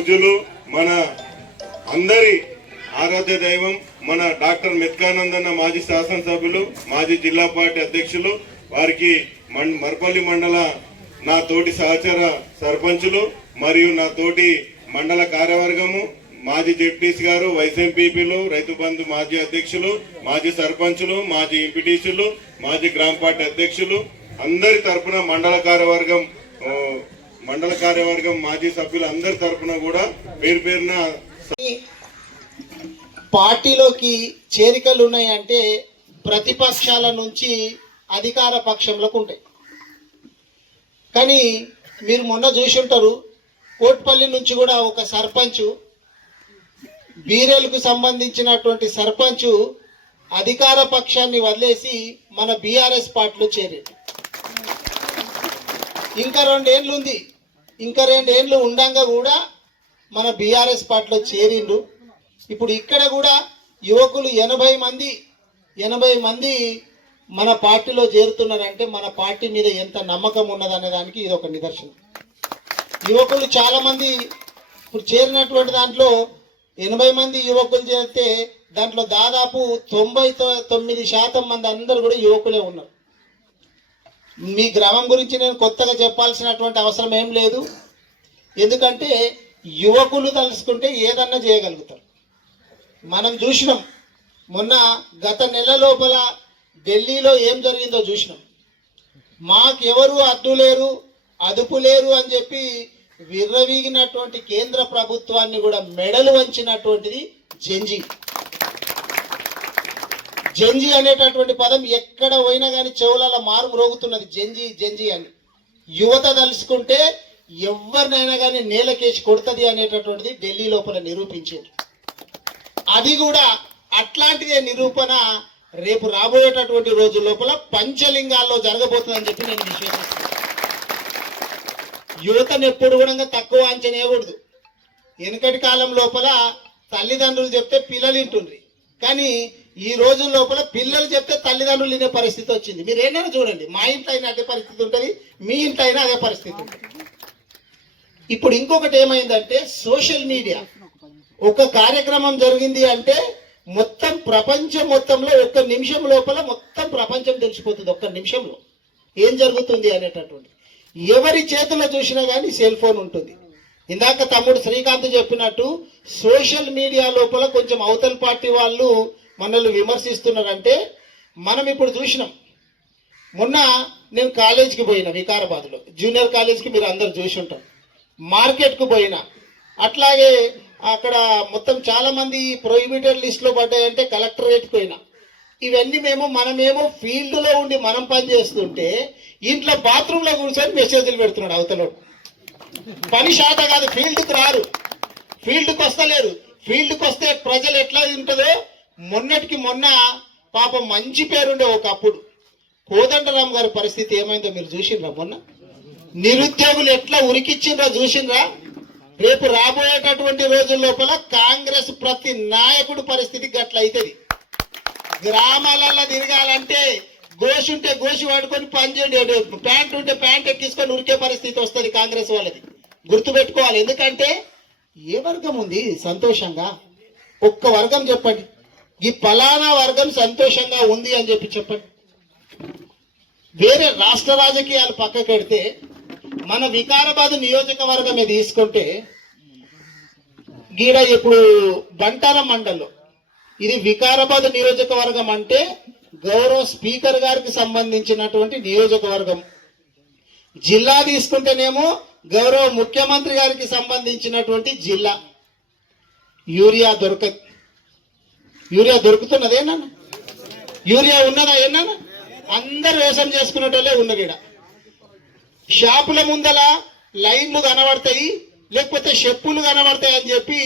పూజ్యులు మన అందరి ఆరాధ్య దైవం మన డాక్టర్ మెత్కానందన్న మాజీ శాసనసభ్యులు మాజీ జిల్లా పార్టీ అధ్యక్షులు వారికి మర్పల్లి మండల నా తోటి సహచర సర్పంచులు మరియు నా తోటి మండల కార్యవర్గము మాజీ జెడ్పీసీ గారు వైస్ ఎంపీపీలు రైతు బంధు మాజీ అధ్యక్షులు మాజీ సర్పంచులు మాజీ ఎంపీటీసీలు మాజీ గ్రామ పార్టీ అధ్యక్షులు అందరి తరపున మండల కార్యవర్గం మాజీ సభ్యులు అందరి తరపున కూడా పేరు పేరున పార్టీలోకి చేరికలు ఉన్నాయంటే ప్రతిపక్షాల నుంచి అధికార పక్షంలోకి ఉంటాయి. కానీ మీరు మొన్న చూసి ఉంటారు, కోట్పల్లి నుంచి కూడా ఒక సర్పంచ్ బీరేలకు సంబంధించినటువంటి సర్పంచ్ అధికార పక్షాన్ని వదిలేసి మన బీఆర్ఎస్ పార్టీలో చేరాడు. ఇంకా 2 ఏళ్ళు ఉంది, ఇంకా 2 ఏళ్ళు ఉండంగా కూడా మన బీఆర్ఎస్ పార్టీలో చేరిండు. ఇప్పుడు ఇక్కడ కూడా యువకులు 80 మంది మన పార్టీలో చేరుతున్నారంటే మన పార్టీ మీద ఎంత నమ్మకం ఉన్నదనే దానికి ఇది ఒక నిదర్శనం. యువకులు చాలా మంది ఇప్పుడు చేరినటువంటి దాంట్లో 80 మంది యువకులు చేరితే దాంట్లో దాదాపు 99% మంది అందరూ కూడా యువకులే ఉన్నారు. మీ గ్రామం గురించి నేను కొత్తగా చెప్పాల్సినటువంటి అవసరం ఏం లేదు. ఎందుకంటే యువకులు తలుసుకుంటే ఏదన్నా చేయగలుగుతారు. మనం చూసినాం మొన్న గత నెల లోపల ఢిల్లీలో ఏం జరిగిందో చూసినాం. మాకెవరు అడ్డు లేరు అదుపు లేరు అని చెప్పి విర్రవీగినటువంటి కేంద్ర ప్రభుత్వాన్ని కూడా మెడలు వంచినటువంటిది జంజీ అనేటటువంటి పదం ఎక్కడ పోయినా కానీ చెవులలో మారు మ్రోగుతున్నది. జంజీ అని యువత తలుసుకుంటే ఎవరినైనా కానీ నేలకేసి కొడుతుంది అనేటటువంటిది ఢిల్లీ లోపల నిరూపించారు. అది కూడా అట్లాంటిదే నిరూపణ రేపు రాబోయేటటువంటి రోజుల లోపల పంచలింగాల్లో జరగబోతుందని చెప్పి నేను విశ్వసిస్తున్నాను. యువతను ఎప్పుడు కూడా తక్కువ అంచనా వేయకూడదు. వెనుకటి కాలం లోపల తల్లిదండ్రులు చెప్తే పిల్లలు వింటుండ్రి, కానీ ఈ రోజుల లోపల పిల్లలు చెప్తే తల్లిదండ్రులు వినే పరిస్థితి వచ్చింది. మీరు ఏదైనా చూడండి, మా ఇంట్లో అయినా అదే పరిస్థితి ఉంటుంది, మీ ఇంట్లో అయినా అదే పరిస్థితి ఉంటుంది. ఇప్పుడు ఇంకొకటి ఏమైందంటే సోషల్ మీడియా ఒక కార్యక్రమం జరిగింది అంటే మొత్తం ప్రపంచం మొత్తంలో 1 నిమిషం లోపల మొత్తం ప్రపంచం తెలిసిపోతుంది. 1 నిమిషంలో ఏం జరుగుతుంది అనేటటువంటి ఎవరి చేతిలో చూసినా కానీ సెల్ ఫోన్ ఉంటుంది. ఇందాక తమ్ముడు శ్రీకాంత్ చెప్పినట్టు సోషల్ మీడియా లోపల కొంచెం అవతల పార్టీ వాళ్ళు మనల్ని విమర్శిస్తున్నారంటే మనం ఇప్పుడు చూసినాం. మొన్న నేను కాలేజీకి పోయినా, వికారాబాద్లో జూనియర్ కాలేజీకి మీరు అందరు చూసి ఉంటారు. మార్కెట్కు పోయినా, అట్లాగే అక్కడ మొత్తం చాలా మంది ప్రొహిబిటెడ్ లిస్ట్లో పడ్డాయంటే కలెక్టరేట్కి పోయినా. ఇవన్నీ మనమేమో ఫీల్డ్లో ఉండి మనం పని చేస్తుంటే ఇంట్లో బాత్రూంలో కూర్చొని మెసేజ్లు పెడుతున్నాడు అవతలోడు. పని శాత కాదు, ఫీల్డ్కి రారు, ఫీల్డ్కి వస్తలేరు. ఫీల్డ్కి వస్తే ప్రజలు ఎట్లా ఉంటుందో మొన్నటికి మొన్న పాపం మంచి పేరుండే ఒకప్పుడు కోదండరామ్ గారి పరిస్థితి ఏమైందో మీరు చూసిండ్రా? మొన్న నిరుద్యోగులు ఎట్లా ఉరికిచ్చిండ్రా చూసిండ్రా? రేపు రాబోయేటటువంటి రోజుల లోపల కాంగ్రెస్ ప్రతి నాయకుడు పరిస్థితి గట్ల అవుతుంది. గ్రామాలలో తిరగాలంటే గోషి ఉంటే గోషి వాడుకొని పని చేయండి, ప్యాంట్ ఉంటే ప్యాంట్ ఎక్కించుకొని ఉరికే పరిస్థితి వస్తుంది కాంగ్రెస్ వాళ్ళది. గుర్తుపెట్టుకోవాలి. ఎందుకంటే ఏ వర్గం ఉంది సంతోషంగా? ఒక్క వర్గం చెప్పండి, ఈ ఫలానా వర్గం సంతోషంగా ఉంది అని చెప్పండి. వేరే రాష్ట్ర రాజకీయాలు పక్కకెడితే మన వికారాబాద్ నియోజకవర్గమే తీసుకుంటే గీడ ఇప్పుడు బంటారం మండలం ఇది వికారాబాద్ నియోజకవర్గం అంటే గౌరవ స్పీకర్ గారికి సంబంధించినటువంటి నియోజకవర్గం. జిల్లా తీసుకుంటేనేమో గౌరవ ముఖ్యమంత్రి గారికి సంబంధించినటువంటి జిల్లా. యూరియా దొరుకుతున్నదేనా? యూరియా ఉన్నదా? ఏనా? అందరు వ్యవసాయం చేసుకునేటోళ్ళే ఉన్నారు. ఇక్కడ షాపుల ముందల లైన్లు కనబడతాయి, లేకపోతే చెప్పులు కనబడతాయి అని చెప్పి